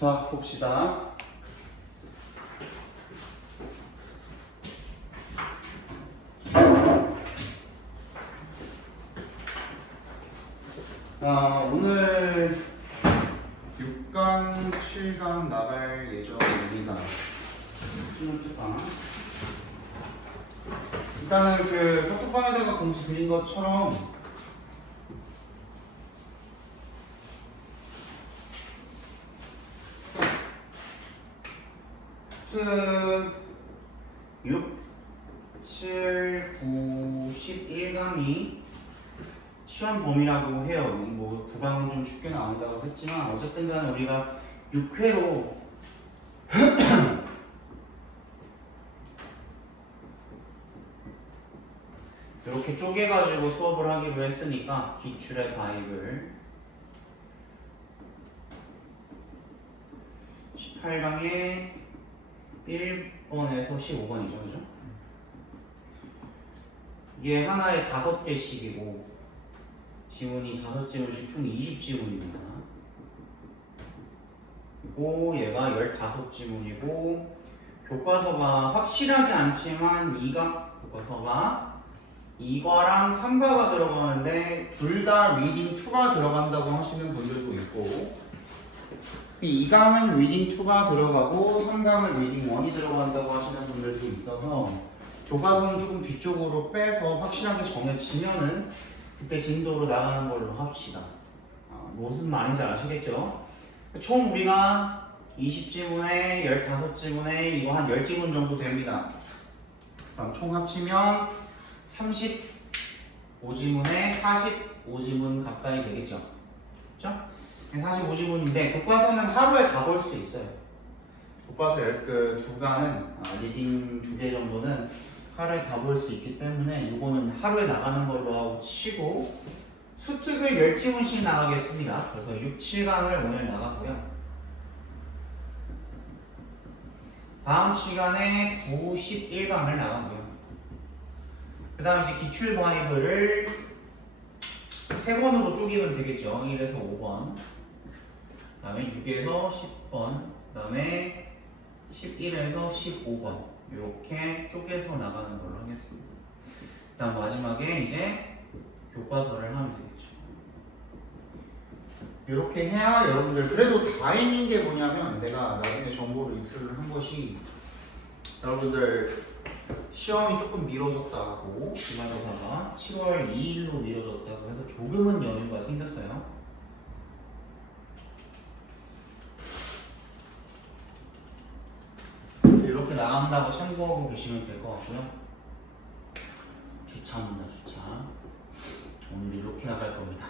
자, 봅시다. 오늘 6강, 7강 나갈 예정입니다. 일단은 그 카톡방에다가 공지 드린 것처럼 그 6, 7, 9, 11강이 시험 범위라고 해요. 뭐 9강은 좀 쉽게 나온다고 했지만 어쨌든 간에 우리가 6회로 이렇게 쪼개가지고 수업을 하기로 했으니까 기출의 바입을 18강에 1번에서 15번이죠, 그죠? 이게 하나에 5개씩이고 지문이 5지문씩 총 20지문입니다. 그리고 얘가 15지문이고 교과서가 확실하지 않지만 교과서가 2과랑 3과가 들어가는데 둘 다 리딩 2가 들어간다고 하시는 분들도 있고 2강은 리딩 2가 들어가고 3강은 리딩 1이 들어간다고 하시는 분들도 있어서 교과서는 조금 뒤쪽으로 빼서 확실하게 정해지면은 그때 진도로 나가는 걸로 합시다. 무슨 말인지 아시겠죠? 총 우리가 20지문에 15지문에 이거 한 10지문 정도 됩니다. 그럼 총 합치면 35지문에 45지문 가까이 되겠죠? 그렇죠? 45지문인데 교과서는 하루에 다 볼 수 있어요. 교과서 2과는 리딩 2개 정도는 하루에 다 볼 수 있기 때문에 이거는 하루에 나가는 걸로 하고 치고 수특을 10지문씩 나가겠습니다. 그래서 6, 7강을 오늘 나가고요. 다음 시간에 9, 11강을 나가고요. 그 다음 이제 기출 바이블을 3번으로 쪼개면 되겠죠. 1에서 5번, 그 다음에 6에서 10번, 그 다음에 11에서 15번 이렇게 쪼개서 나가는 걸로 하겠습니다. 일단 마지막에 이제 교과서를 하면 되겠죠. 이렇게 해야 여러분들 그래도 다행인 게 뭐냐면 내가 나중에 정보를 입수를 한 것이 여러분들 시험이 조금 미뤄졌다고 기말고사가 7월 2일로 미뤄졌다고 해서 조금은 여유가 생겼어요. 이렇게 나간다고 참고하고 계시면 될 것 같고요. 주차입니다. 주차. 오늘 이렇게 나갈 겁니다.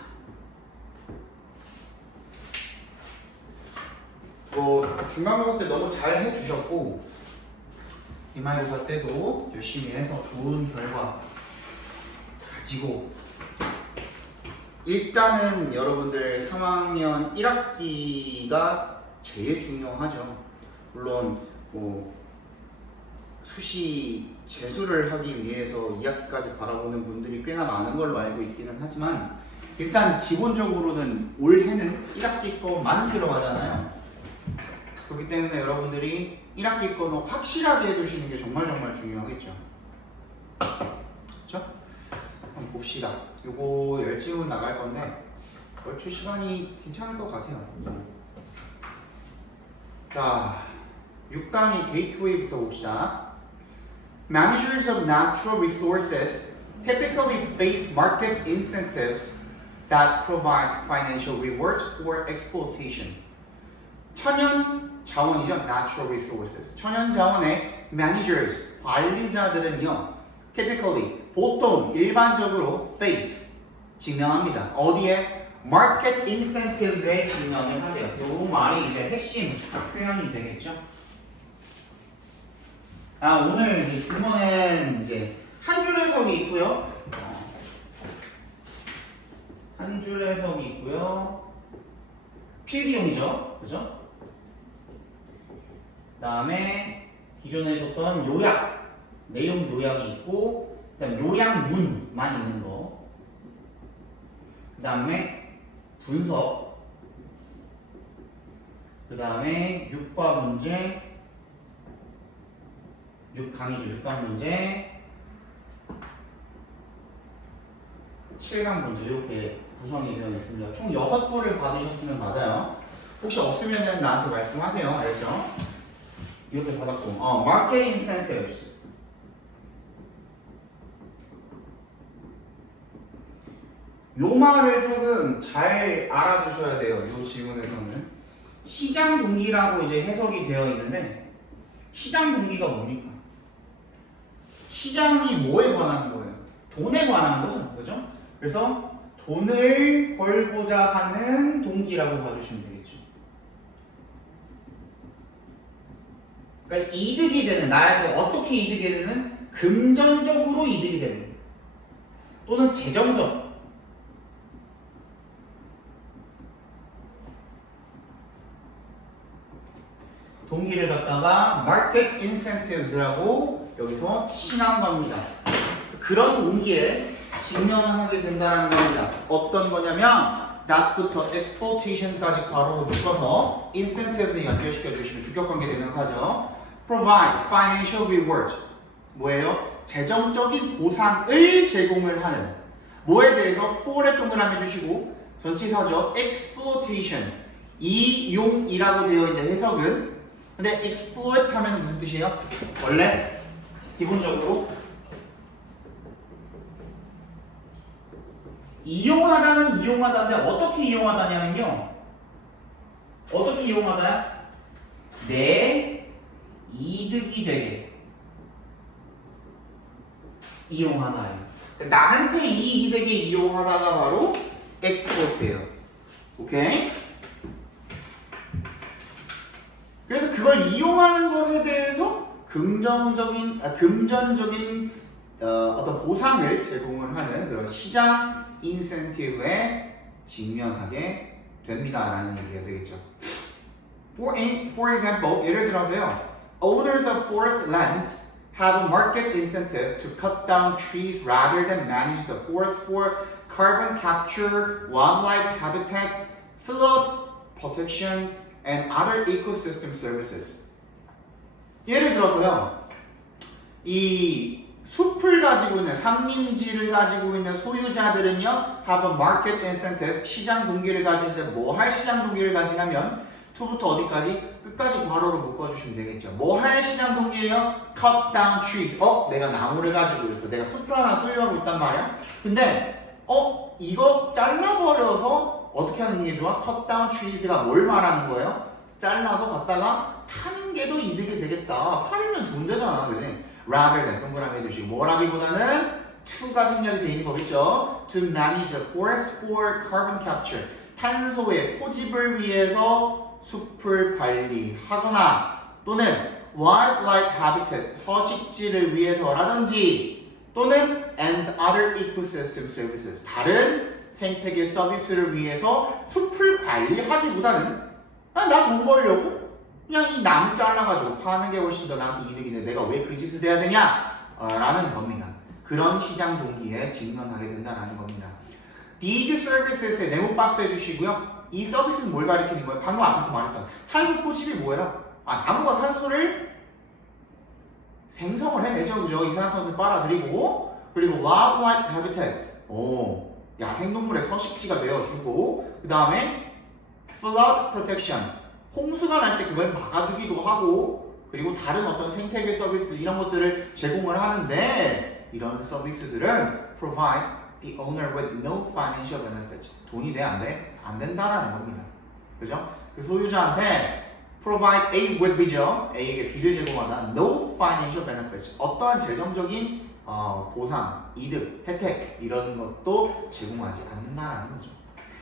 중간고사 때 너무 잘 해주셨고 기말고사 때도 열심히 해서 좋은 결과 가지고 일단은 여러분들 3학년 1학기가 제일 중요하죠. 물론 수시 재수를 하기 위해서 2학기까지 바라보는 분들이 꽤나 많은 걸로 알고 있기는 하지만 일단 기본적으로는 올해는 1학기 거만 들어가잖아요. 그렇기 때문에 여러분들이 1학기 거는 확실하게 해두시는 게 정말 중요하겠죠. 그렇죠? 한번 봅시다. 요거 10지문 나갈 건데 얼추 시간이 괜찮을 것 같아요. 자, 6강의 게이트웨이부터 봅시다. Managers of natural resources typically face market incentives that provide financial reward for exploitation. 천연 자원이죠. Natural resources. 천연 자원의 managers, 관리자들은요. typically, 보통, 일반적으로 face, 직면합니다. 어디에? market incentives에 직면을 하세요. 이 말이 이제 핵심 표현이 되겠죠. 오늘 이제 주문은 이제 한 줄 해석이 있고요. 한 줄 해석이 있고요. 필기용이죠. 그죠? 그 다음에 기존에 줬던 요약, 내용 요약이 있고, 그 다음에 요약문만 있는 거, 그 다음에 분석, 그 다음에 6과 문제, 6강이죠. 6강 문제, 7강 문제 이렇게 구성이 되어 있습니다. 총 6부를 받으셨으면 맞아요. 혹시 없으면 나한테 말씀하세요. 알죠? 이렇게 받았고 Market Incentives 요 말을 조금 잘 알아두셔야 돼요. 요 질문에서는 시장 동기라고 이제 해석이 되어 있는데 시장 동기가 뭡니까? 시장이 뭐에 관한 거예요? 돈에 관한 거죠. 그죠? 그래서 돈을 벌고자 하는 동기라고 봐주시면 되겠죠. 그러니까 이득이 되는, 나에게 어떻게 이득이 되는? 금전적으로 이득이 되는 또는 재정적 동기를 갖다가 market incentives라고 여기서 칭한 겁니다. 그런 동기에 직면하게 된다는 겁니다. 어떤 거냐면 that부터 exploitation까지 가로로 묶어서 incentives에 연결시켜 주시면 주격관계 대명사죠. provide financial reward 뭐예요? 재정적인 보상을 제공을 하는 뭐에 대해서 for에 동그라미 주시고 전치사죠. exploitation 이용이라고 되어 있는 해석은 근데 exploit 하면 무슨 뜻이에요? 원래 기본적으로 이용하다는 이용하다인데 어떻게 이용하다냐면요. 어떻게 이용하다야? 내 이득이 되게 이용하다예요. 나한테 이 이득이 이용하다가 바로 exploit예요. 오케이? 그래서 그걸 이용하는 것에 대해서 금전적인 어떤 보상을 제공을 하는 그런 시장 인센티브에 직면하게 됩니다라는 얘기가 되겠죠. For example, 예를 들어서요. Owners of forest land have a market incentive to cut down trees rather than manage the forest for carbon capture, wildlife habitat, flood protection, and other ecosystem services. 예를 들어서요. 이 숲을 가지고 있는 산림지를 가지고 있는 소유자들은요 have a market incentive 시장 동기를 가지는데 뭐 할 시장 동기를 가지냐면 to부터 어디까지? 끝까지 괄호로 묶어주시면 되겠죠. 뭐 할 시장 동기예요? cut down trees. 내가 나무를 가지고 있어. 내가 숲을 하나 소유하고 있단 말이야. 근데 이거 잘라버려서 어떻게 하는 게 좋아? cut down trees가 뭘 말하는 거예요? 잘라서 갖다가 파는 게 더 이득이 되겠다. 팔면 돈 되잖아, 그지? rather than 동그라미 해주시고 뭐라기보다는 to가 생략이 되어 있는 거겠죠. to manage the forest for carbon capture 탄소의 포집을 위해서 숲을 관리하거나 또는 wildlife habitat 서식지를 위해서라든지 또는 and other ecosystem services 다른 생태계 서비스를 위해서 숲을 관리하기보다는 나 돈 벌려고 그냥 이 나무 잘라가지고 파는 게 훨씬 더 나한테 이득이네. 내가 왜 그 짓을 해야 되냐? 라는 겁니다. 그런 시장 동기에 직면하게 된다는 겁니다. These services의 네모 박스 해주시고요. 이 서비스는 뭘 가리키는 거예요? 방금 앞에서 말했던 탄소 포집이 뭐예요? 나무가 산소를 생성을 해내죠. 그죠? 이산화탄소를 빨아들이고 그리고 wildlife habitat 야생동물의 서식지가 되어주고 그 다음에 flood protection 홍수가 날 때 그걸 막아주기도 하고 그리고 다른 어떤 생태계 서비스 이런 것들을 제공을 하는데 이런 서비스들은 provide the owner with no financial benefits 돈이 돼? 안 돼? 안 된다라는 겁니다. 그죠? 그 소유자한테 provide A with B죠. A에게 B를 제공하다 no financial benefits 어떠한 재정적인 보상, 이득, 혜택 이런 것도 제공하지 않는다라는 거죠.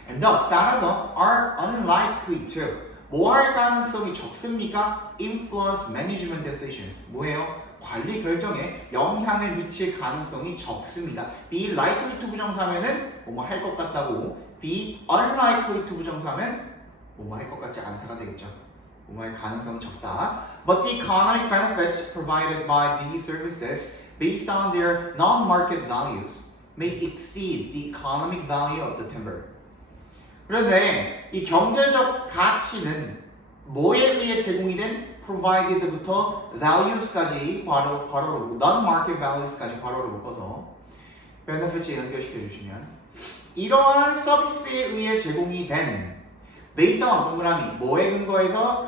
And thus 따라서 are unlikely to 뭐 할 가능성이 적습니까? Influence management decisions. 뭐예요? 관리 결정에 영향을 미칠 가능성이 적습니다. be likely to 부정사면은 뭐뭐 할 것 같다고 be unlikely to 부정사면 뭐뭐 할 것 같지 않다가 되겠죠. 뭐뭐 할 가능성이 적다. But the economic benefits provided by these services based on their non-market values may exceed the economic value of the timber. 그런데 이 경제적 가치는 뭐에 의해 제공이 된 provided부터 values까지 괄호로 non-market values까지 괄호를 묶어서 benefits에 연결시켜 주시면 이러한 서비스에 의해 제공이 된 based on 동그라미 뭐에 근거해서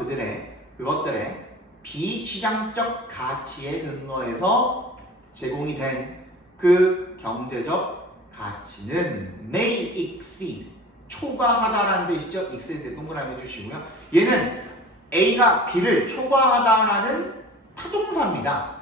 그것들의 비시장적 가치에 근거해서 제공이 된 그 경제적 가치는 may exceed 초과하다라는 뜻이죠. exceed 동그라미 해주시고요. 얘는 A가 B를 초과하다라는 타동사입니다.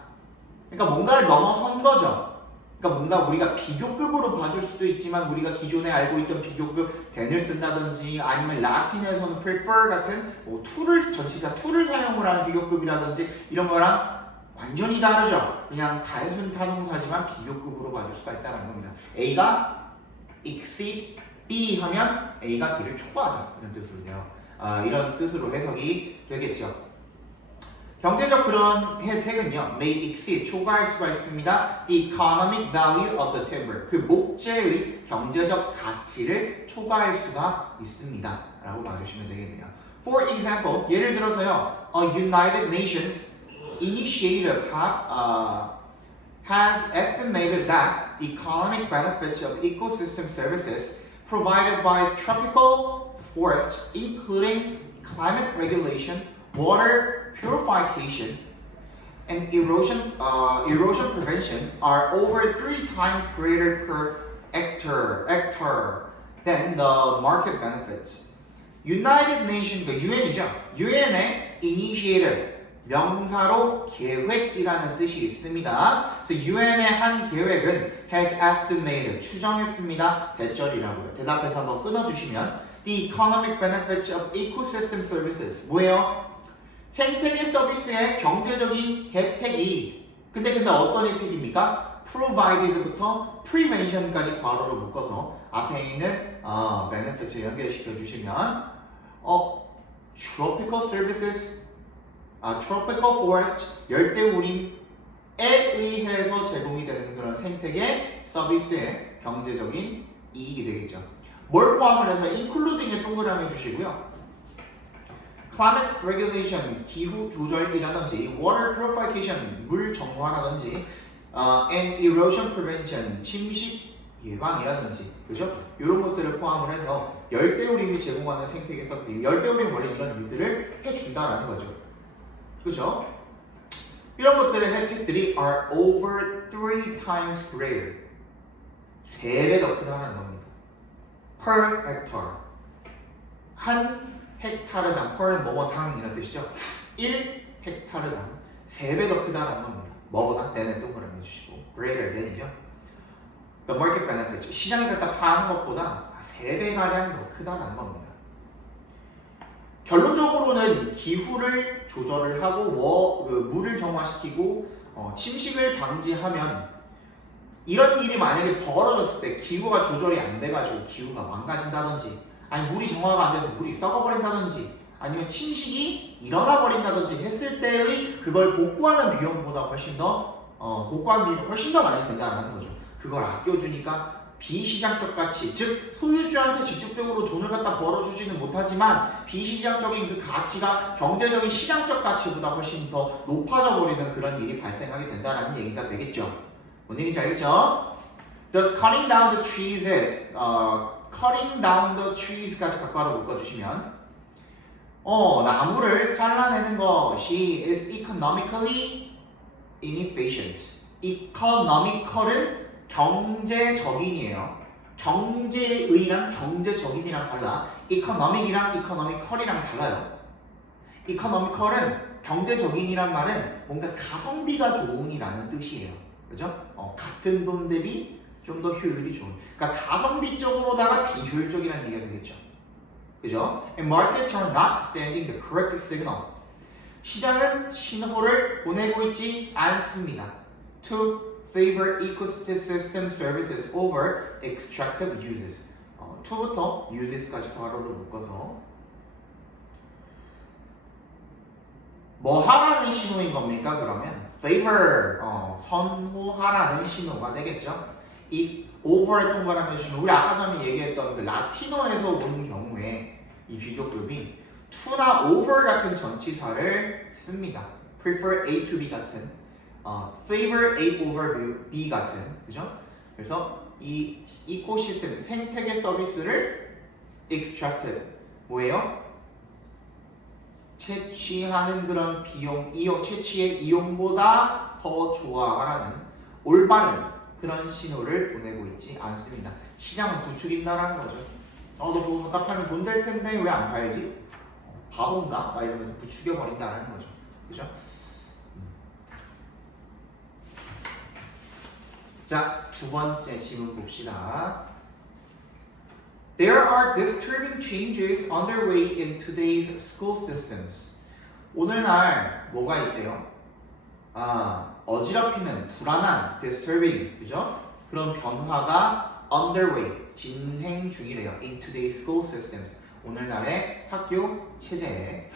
그러니까 뭔가를 넘어선 거죠. 그러니까 뭔가 우리가 비교급으로 봐줄 수도 있지만 우리가 기존에 알고 있던 비교급 than을 쓴다든지 아니면 라틴에서는 prefer 같은 뭐 전치사 to를 사용을 하는 비교급이라든지 이런 거랑 완전히 다르죠. 그냥 단순 타동사지만 비교급으로 봐줄 수가 있다는 겁니다. A가 exceed B 하면 A가 B를 초과하다 이런 뜻으로요. 이런 뜻으로 해석이 되겠죠. 경제적 그런 혜택은요, may exceed 초과할 수가 있습니다. The economic value of the timber 그 목재의 경제적 가치를 초과할 수가 있습니다.라고 봐주시면 되겠네요. For example, 예를 들어서요, a United Nations initiative has estimated that the economic benefits of ecosystem services provided by tropical forests, including climate regulation, water purification, and erosion prevention, are over 3 times greater per hectare than the market benefits. United Nations, 그 UN이죠. UN의 initiative, 명사로 계획이라는 뜻이 있습니다. 그래서 UN의 한 계획은 has estimated, 추정했습니다. 대절이라고요. 대답해서 한번 끊어주시면 The economic benefits of ecosystem services 뭐예요? 생태계 서비스의 경제적인 혜택이 근데 어떤 혜택입니까? provided부터 prevention까지 괄호로 묶어서 앞에 있는 benefits에 연결시켜 주시면 tropical services tropical forest, 열대우림에 의해서 제공이 되는 그런 생태계 서비스의 경제적인 이익이 되겠죠. 뭘 포함을 해서 including에 동그라미 해주시고요. climate regulation, 기후 조절이라든지 water purification, 물 정화라든지 and erosion prevention, 침식 예방이라든지 그죠? 이런 것들을 포함을 해서 열대우림이 제공하는 생태계 서비스, 열대우림 원래 이런 일들을 해준다라는 거죠. 그죠? 이런 것들의 혜택들이 are over 3 times greater. 3배 더 크다는 겁니다. per hectare. 한 헥타르당, per는 뭐뭐당 이런 뜻이죠. 1 헥타르당 3배 더 크다는 겁니다. 뭐보다? than은 동그라미 해주시고 greater than이죠. The market benefits. 시장에 갖다 파는 것보다 3배가량 더 크다는 겁니다. 결론적으로는 기후를 조절을 하고 물을 정화시키고 침식을 방지하면 이런 일이 만약에 벌어졌을 때 기후가 조절이 안 돼가지고 기후가 망가진다든지 아니 물이 정화가 안 돼서 물이 썩어버린다든지 아니면 침식이 일어나 버린다든지 했을 때의 그걸 복구하는 비용보다 훨씬 더 복구하는 비용이 훨씬 더 많이 된다는 거죠. 그걸 아껴주니까 비시장적 가치, 즉 소유주한테 직접적으로 돈을 갖다 벌어주지는 못하지만 비시장적인 그 가치가 경제적인 시장적 가치보다 훨씬 더 높아져 버리는 그런 일이 발생하게 된다는 얘기가 되겠죠. 뭔 얘기인지 알겠죠? Thus cutting down the trees is cutting down the trees까지 각과로 묶어주시면 나무를 잘라내는 것이 is economically inefficient. economical은 경제적인이에요. 경제의랑 경제적인이랑 달라. economic이랑 economical이랑 달라요. economical은 경제적인이란 말은 뭔가 가성비가 좋은이라는 뜻이에요. 그죠? 같은 돈 대비 좀 더 효율이 좋은. 그러니까 가성비 쪽으로다가 비효율적이라는 얘기가 되겠죠. 그죠? And markets are not sending the correct signal. 시장은 신호를 보내고 있지 않습니다. To favor ecosystem services over extractive uses. to부터 uses까지 괄호로 묶어서 뭐 하라는 신호인 겁니까? 그러면 favor 선호하라는 신호가 되겠죠. 이 over에 동그라미 해주시면 우리 아까 전에 얘기했던 그 라틴어에서 온 경우에 이 비교급이 to나 over 같은 전치사를 씁니다. prefer A to B 같은, favor A over B 같은, 그죠? 그래서 이 이코시스템 생태계 서비스를 extracted 뭐예요? 채취하는 그런 비용, 이용, 채취의 이용보다 더 좋아라는 올바른 그런 신호를 보내고 있지 않습니다. 시장은 부추긴다라는 거죠. 너 그거 갖다 팔면 돈 될 텐데 왜 안 팔지? 바본가? 막 이러면서 부추겨버린다라는 거죠. 그죠? 자, 두 번째 질문 봅시다. There are disturbing changes underway in today's school systems. 오늘날 뭐가 있대요? 어지럽히는, 불안한, disturbing, 그죠? 그런 변화가 underway, 진행 중이래요. In today's school systems. 오늘날의 학교 체제에.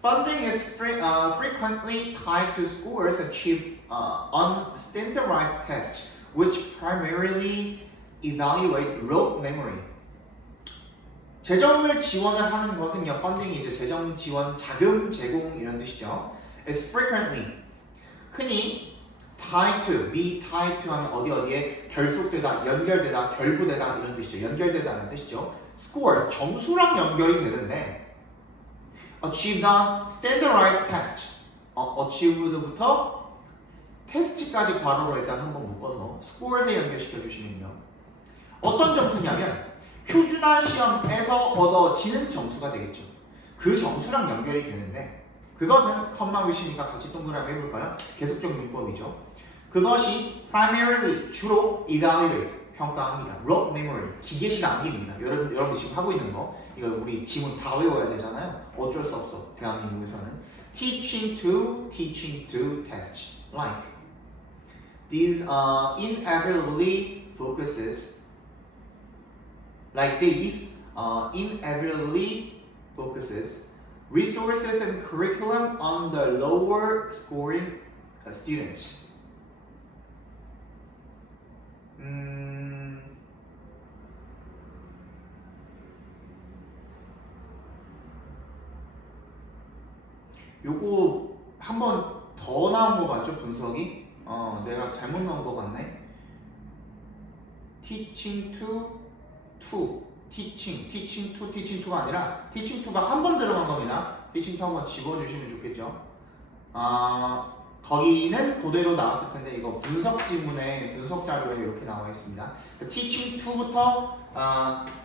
Funding is frequently tied to scores achieved on standardized tests, which primarily evaluate rote memory. 재정을 지원을 하는 것은요, funding이 이제 재정 지원, 자금 제공 이런 뜻이죠. Is frequently 흔히 tied to, be tied to 하면 어디에 결속되다, 연결되다, 결부되다 이런 뜻이죠. 연결되다는 뜻이죠. Scores 점수랑 연결이 되는데 achieved on standardized test, achieved부터 테스트까지 괄호로 일단 한번 묶어서 scores에 연결시켜 주시면요. 어떤 점수냐면 표준화 시험에서 얻어지는 점수가 되겠죠. 그 점수랑 연결이 되는데 그것은 컴마 위시니까 같이 동그라미 해볼까요? 계속적 문법이죠. 그것이 primarily 주로 evaluate 평가합니다. rote memory 기계식 암기입니다. 여러분 지금 하고 있는 거 이거 우리 지문 다 외워야 되잖아요. 어쩔 수 없어 대한민국에서는 teaching to test like these inevitably focuses resources and curriculum on the lower scoring students. 요거 한 번 더 나온 거 맞죠? 분석이? 내가 잘못 넣은 거 같네. teaching to가 아니라 teaching to가 한 번 들어간 겁니다. teaching to 한번 집어주시면 좋겠죠. 거기는 그대로 나왔을 텐데 이거 분석 지문에 분석 자료에 이렇게 나와 있습니다. teaching to부터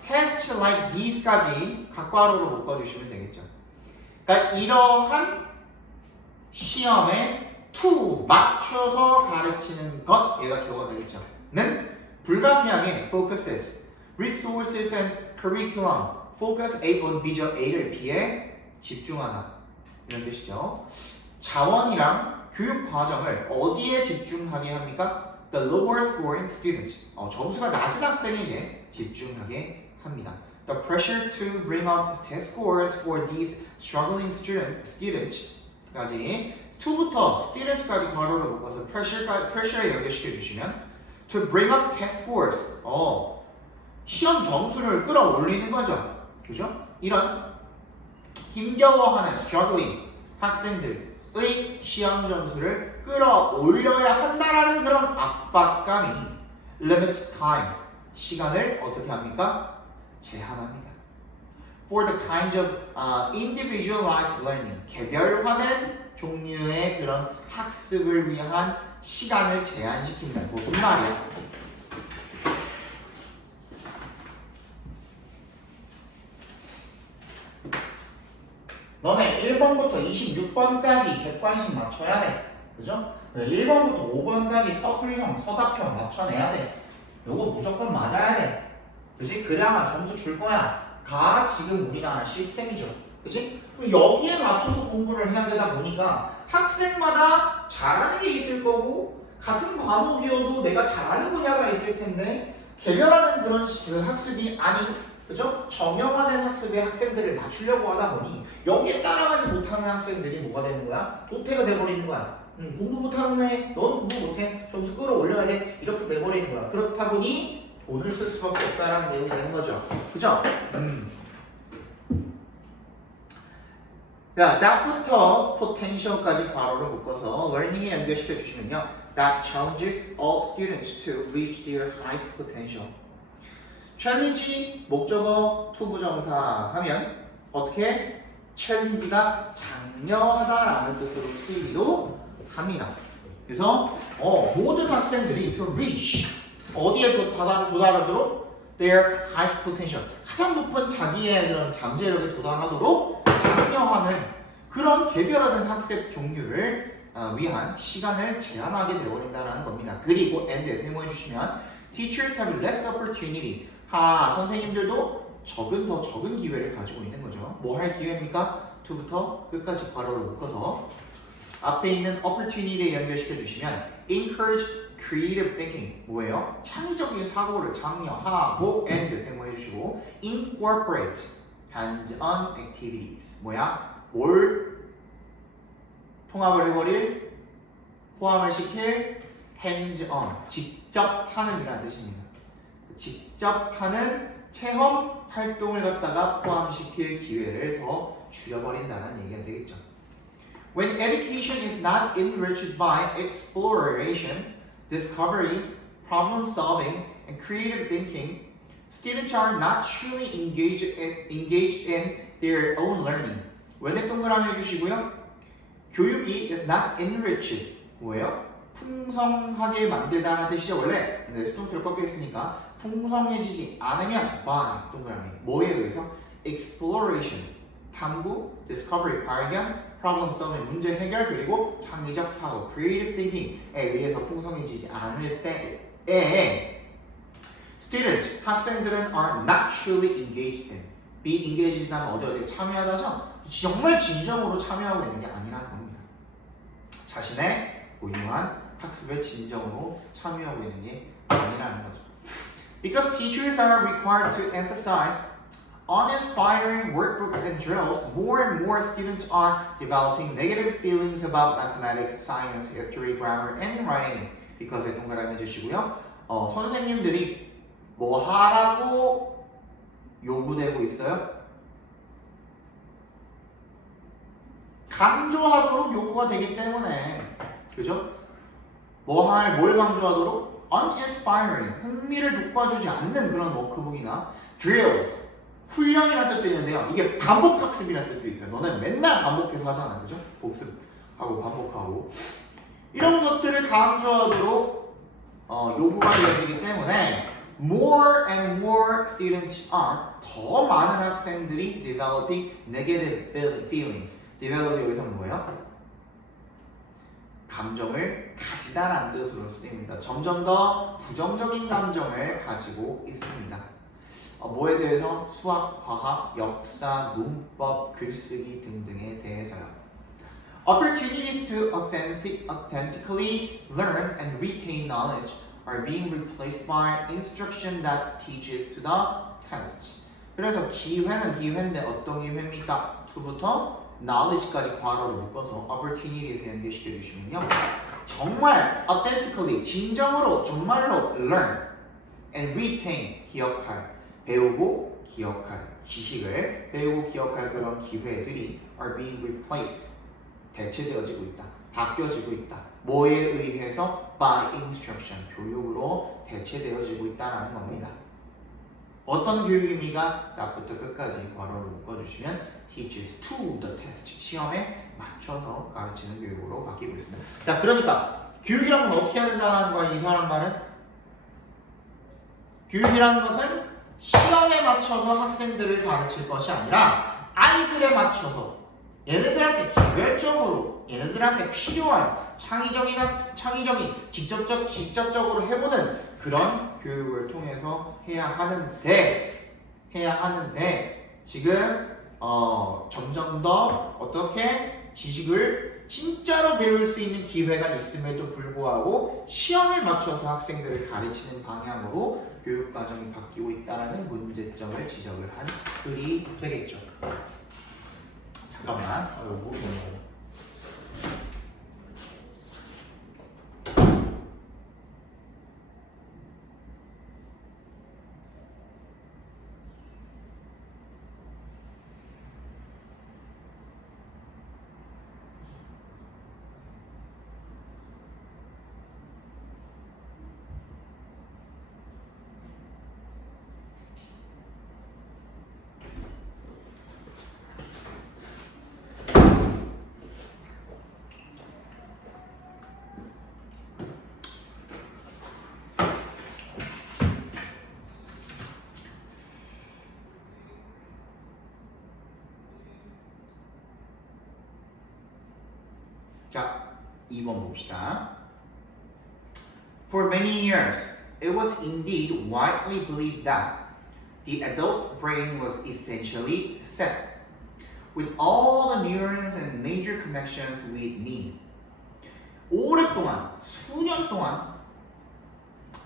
test like these까지 각괄호로 묶어주시면 되겠죠. 그러니까 이러한 시험에 to 맞춰서 가르치는 것 얘가 주어가 되겠죠. 는 불가피하게 focuses, resources and curriculum, focus A on B죠. A를 B에 집중하다 이런 뜻이죠. 자원이랑 교육 과정을 어디에 집중하게 합니까? The lower scoring students. 점수가 낮은 학생에게 집중하게 합니다. The pressure to bring up test scores for these struggling students까지 2부터 students까지 괄호를 묶어서 pressure에 연결시켜 주시면 to bring up test scores. 시험 점수를 끌어올리는 거죠. 그죠? 이런 힘겨워하는 struggling 학생들의 시험 점수를 끌어올려야 한다라는 그런 압박감이 limits time. 시간을 어떻게 합니까? 제한합니다. For the kind of individualized learning. 개별화된 종류의 그런 학습을 위한 시간을 제한시킨다. 무슨 말이야? 너네 1번부터 26번까지 객관식 맞춰야 돼. 그죠? 1번부터 5번까지 서술형, 서답형 맞춰내야 돼. 요거 무조건 맞아야 돼. 그지? 그래야만 점수 줄 거야. 가 지금 우리나라 시스템이죠. 그지? 여기에 맞춰서 공부를 해야 되다 보니까 학생마다 잘하는 게 있을 거고 같은 과목이어도 내가 잘하는 분야가 있을 텐데 개별화된 그런 그 학습이 아닌 그죠? 정형화된 학습에 학생들을 맞추려고 하다 보니 여기에 따라가지 못하는 학생들이 뭐가 되는 거야? 도태가 돼버리는 거야. 공부 못하는 애, 너는 공부 못해. 점수 끌어올려야 돼. 이렇게 돼버리는 거야. 그렇다 보니 돈을 쓸 수밖에 없다라는 내용이 되는 거죠. 그죠? 자, that부터 potential까지 괄호를 묶어서 learning에 연결시켜 주시면요. That challenges all students to reach their highest potential. challenge 목적어 투부정사 하면 어떻게? challenge가 장려하다라는 뜻으로 쓰이기도 합니다. 그래서 모든 학생들이 to reach 어디에 도달하도록 their highest potential 가장 높은 자기의 그런 잠재력에 도달하도록 장려하는 그런 개별화된 학습 종류를 위한 시간을 제한하게 되어버린다는 겁니다. 그리고 and 세모해 주시면 teachers have less opportunity. 선생님들도 더 적은 기회를 가지고 있는 거죠. 뭐 할 기회입니까? to부터 끝까지 괄호를 묶어서 앞에 있는 opportunity에 연결시켜 주시면 encourage creative thinking 뭐예요? 창의적인 사고를 장려하고 and 세모해 주시고 incorporate hands-on activities 뭘 통합을 해버릴 포함을 시킬 hands-on 직접 하는 이라는 뜻입니다. 직접 하는 체험 활동을 갖다가 포함시킬 기회를 더 줄여버린다는 얘기가 되겠죠. When education is not enriched by exploration, discovery, problem solving, and creative thinking, students are not truly engaged in their own learning. 원래 동그라미 해주시고요. 교육이 is not enriched 뭐예요? 풍성하게 만들다는 뜻이죠. 원래 수동태로 꺾여 있으니까 풍성해지지 않으면 by 동그라미 뭐에 의해서? exploration 탐구, discovery 발견, problem solving 문제 해결 그리고 창의적 사고 creative thinking에 의해서 풍성해지지 않을 때에 students 학생들은 are not truly engaged in be engaged 하면 어디에 참여하다죠? 정말 진정으로 참여하고 있는 게 아니라는 겁니다. 자신의 고유한 학습에 진정으로 참여하고 있는 게 아니라는 거죠. Because teachers are required to emphasize uninspiring workbooks and drills, more and more students are developing negative feelings about mathematics, science, history, grammar, and writing. Because에 동그라미 해주시고요. 선생님들이 뭐 하라고 요구되고 있어요? 강조하도록 요구가 되기 때문에 그죠? 뭘 강조하도록? uninspiring, 흥미를 돋궈주지 않는 그런 워크북이나 drills, 훈련이라는 뜻도 있는데요. 이게 반복 학습이라는 뜻도 있어요. 너는 맨날 반복해서 하잖아. 그죠? 복습하고 반복하고 이런 것들을 강조하도록 요구가 되어지기 때문에 more and more students are 더 많은 학생들이 developing negative feelings. develop 여기서는 뭐예요? 감정을 가지다라는 뜻으로 쓰입니다. 점점 더 부정적인 감정을 가지고 있습니다. 뭐에 대해서? 수학, 과학, 역사, 문법, 글쓰기 등등에 대해서요. Opportunities to authentically learn and retain knowledge are being replaced by instruction that teaches to the tests. 그래서 기회는 기회인데 어떤 기회입니까? to부터 knowledge까지 괄호를 묶어서 opportunities에 연결시켜 주시면요. 정말 authentically, 진정으로, 정말로 learn and retain, 기억할, 배우고 기억할, 지식을 배우고 기억할 그런 기회들이 are being replaced, 대체되어지고 있다, 바뀌어지고 있다. 뭐에 의해서? by instruction, 교육으로 대체되어지고 있다는 겁니다. 어떤 교육입니까? 나부터 끝까지 괄호를 묶어주시면 teaches to the test, 시험에 맞춰서 가르치는 교육으로 바뀌고 있습니다. 자, 그러니까 교육이란 건 어떻게 해야 된다는 거야? 이 사람 말은? 교육이라는 것은 시험에 맞춰서 학생들을 가르칠 것이 아니라 아이들에 맞춰서 얘네들한테 개별적으로 얘네들한테 필요한 창의적인 직접적으로 해보는 그런 교육을 통해서 해야 하는데 지금 점점 더 어떻게 지식을 진짜로 배울 수 있는 기회가 있음에도 불구하고 시험에 맞춰서 학생들을 가르치는 방향으로 교육과정이 바뀌고 있다는 문제점을 지적을 한 글이 되겠죠. 잠깐만. 목이 너무 자, 2번 봅시다. For many years, it was indeed widely believed that the adult brain was essentially set, with all the neurons and major connections we need. 오랫동안, 수년 동안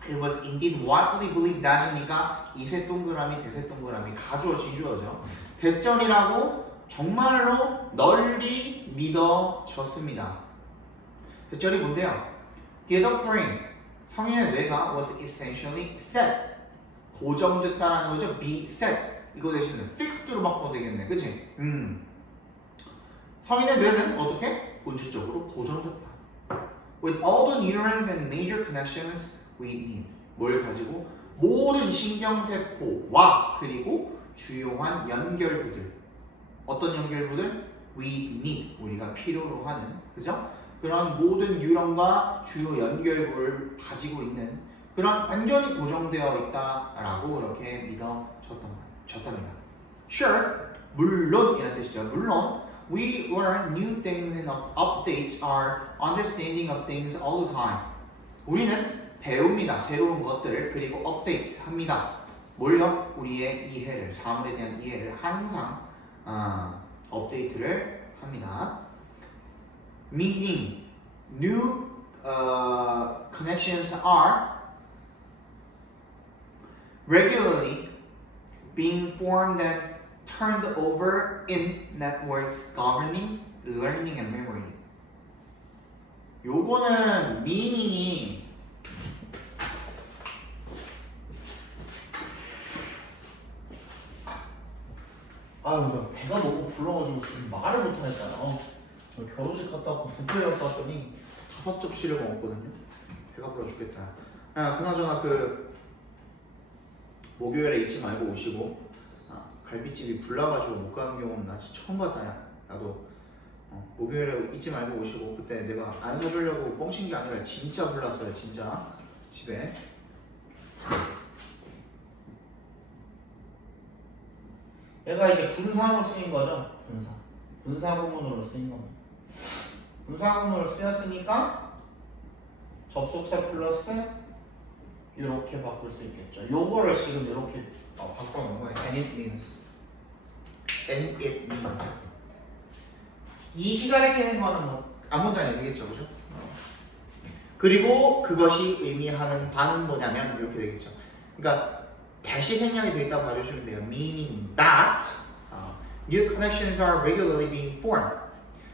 it was indeed widely believed that이니까 이세 동그라미, 대세 동그라미, 가주어, 지주어죠. 대절이라고 정말로 널리 믿어졌습니다. 대절이 뭔데요? The adult brain, 성인의 뇌가 was essentially set, 고정됐다라는 거죠. be set, 이거 대신에 fixed로 바꿔도 되겠네, 그치? 성인의 뇌는 어떻게? 본질적으로 고정됐다. With all the neurons and major connections we need. 뭘 가지고? 모든 신경세포와 그리고 주요한 연결부들. 어떤 연결부들? We need. 우리가 필요로 하는. 그죠? 그런 모든 뉴런과 주요 연결부를 가지고 있는 그런 완전히 고정되어 있다라고 이렇게 믿어졌답니다. Sure. 물론 이란 뜻이죠. 물론 we learn new things and update our understanding of things all the time. 우리는 배웁니다. 새로운 것들을. 그리고 update 합니다. 뭘요? 우리의 이해를, 사물에 대한 이해를 항상 업데이트를 합니다. Meaning, new connections are regularly being formed and turned over in networks governing learning and memory. 요거는 meaning이 아유 배가 너무 불러가지고 지금 말을 못하겠다. 저 결혼식 갔다 왔고 뷔페 갔다 왔더니 5접시를 먹었거든요. 배가 불러 죽겠다. 그나저나 그 목요일에 잊지 말고 오시고 갈비집이 불나가지고 못 가는 경우는 나 진짜 처음 봤다. 야 나도 목요일에 잊지 말고 오시고 그때 내가 안 사주려고 뻥친 게 아니라 진짜 불났어요. 진짜 집에. 얘가 이제 분사로 쓰인 거죠. 분사구문으로 쓰인 겁니다. 분사구문으로 쓰였으니까 접속사 플러스 이렇게 바꿀 수 있겠죠. 요거를 지금 이렇게 바꿔놓은 거예요. And it means. 이 시간에 깨는 거는 뭐 아무 문제 안 되겠죠, 그죠? 그리고 그것이 의미하는 바는 뭐냐면 이렇게 되겠죠. 그러니까 다시 생략이 되어 있다고 봐주시면 돼요. Meaning that new connections are regularly being formed.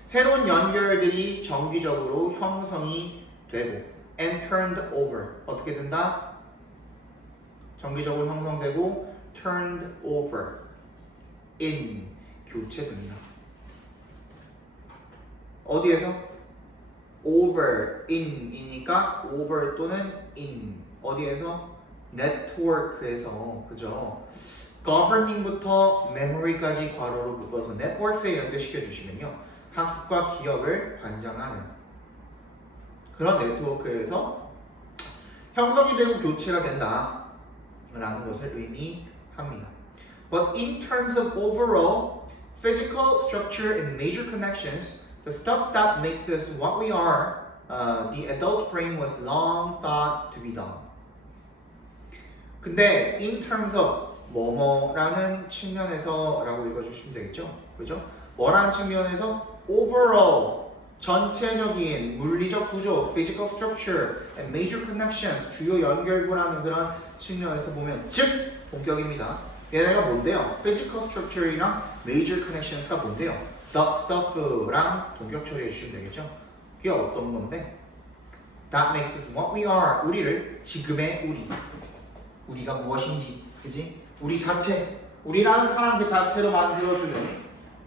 새로운 연결들이 정기적으로 형성이 되고 and turned over. 어떻게 된다? 정기적으로 형성되고 turned over. in. 교체됩니다. 어디에서? over. in이니까 over 또는 in. 어디에서? 네트워크에서. 그죠? governing부터 memory까지 괄호로 묶어서 networks에 연결시켜 주시면요. 학습과 기억을 관장하는 그런 네트워크에서 형성이 되고 교체가 된다 라는 것을 의미합니다. But in terms of overall physical structure and major connections, the stuff that makes us what we are, the adult brain was long thought to be done. 근데 in terms of 뭐뭐라는 측면에서 라고 읽어주시면 되겠죠? 그죠? 뭐라는 측면에서 overall 전체적인 물리적 구조, physical structure and major connections 주요 연결고라는 그런 측면에서 보면 즉 본격입니다. 얘네가 뭔데요? physical structure이랑 major connections가 뭔데요? the stuff랑 동격 처리해 주시면 되겠죠? 그게 어떤 건데? That makes us what we are. 우리를 지금의 우리가 무엇인지, 그지? 우리 자체, 우리라는 사람 그 자체로 만들어주는,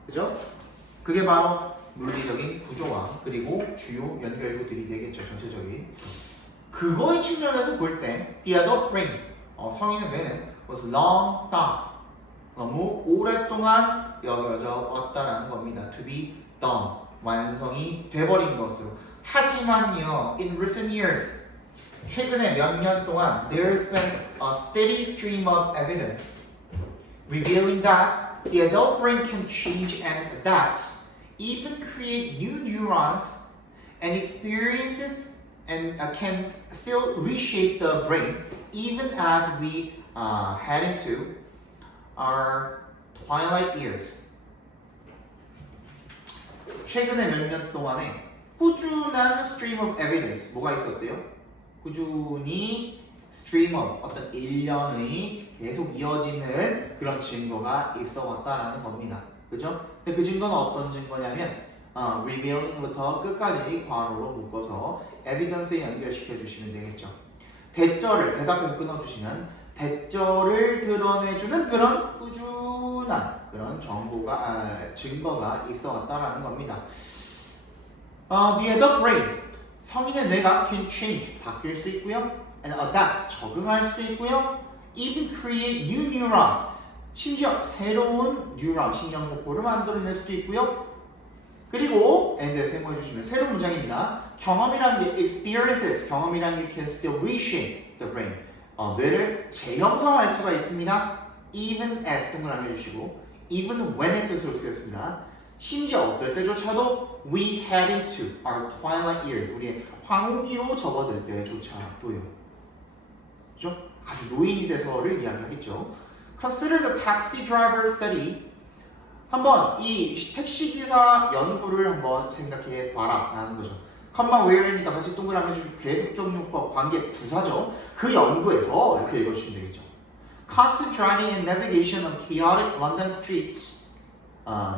그죠? 그게 바로 물리적인 구조와 그리고 주요 연결부들이 되겠죠, 전체적인. 그거의 측면에서 볼 때, the adult brain, 성인의 뇌는 was long thought, 너무 오랫동안 여겨져 왔다라는 겁니다. To be done, 완성이 돼버린 것으로. 하지만요, in recent years, 최근에 몇 년 동안 there's been a steady stream of evidence revealing that the adult brain can change and adapt, even create new neurons and experiences and can still reshape the brain even as we head into our twilight years. 최근에 몇 년 동안에 꾸준한 stream of evidence 뭐가 있었대요? 꾸준히 stream of 어떤 일련의 계속 이어지는 그런 증거가 있어 왔다라는 겁니다. 그죠? 근데 그 증거는 어떤 증거냐면 revealing부터 끝까지 괄호로 묶어서 evidence에 연결시켜 주시면 되겠죠. 대절을 대답해서 끊어주시면 대절을 드러내주는 그런 꾸준한 그런 증거가 있어 왔다라는 겁니다. The adult brain, 성인의 뇌가 can change, 바뀔 수 있고요. And adapt, 적응할 수 있고요. Even create new neurons, 심지어 새로운 뉴런, 신경세포를 만들어낼 수도 있고요. 그리고 and에 세모해주시면 새로운 문장입니다. 경험이라는 게 experiences, 경험이라는 게 can still reshape the brain. 뇌를 재형성할 수가 있습니다. Even as 동그라미 해주시고 even when의 뜻으로 쓰였습니다. 심지어 어떨 때조차도 we head into our twilight years, 우리의 황기로 접어들 때조차도요. 그죠? 아주 노인이 돼서를 이야기하겠죠. Consider the taxi driver study. 한번 이 택시기사 연구를 한번 생각해 봐라 라는 거죠. 컴마 where이니까 같이 동그라미 해주시고 계속적용법 관계 부사죠. 그 연구에서 이렇게 읽어주시면 되겠죠. Constant driving and navigation on chaotic London streets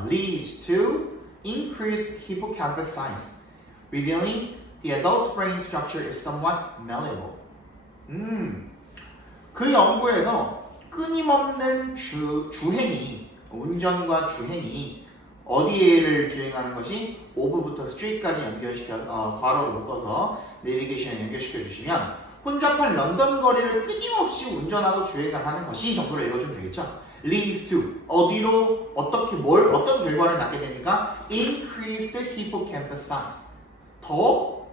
leads to increased hippocampus size, revealing the adult brain structure is somewhat malleable. 그 연구에서 끊임없는 주행이, 운전과 주행이 어디를 주행하는 것이 오브부터 스트리트까지 연결시켜 괄호를 묶어서 내비게이션에 연결시켜 주시면 혼잡한 런던 거리를 끊임없이 운전하고 주행을 하는 것이 정도로 읽어주면 되겠죠. leads to 어디로 어떻게 어떤 결과를 낳게 됩니까? increased hippocampus size, 더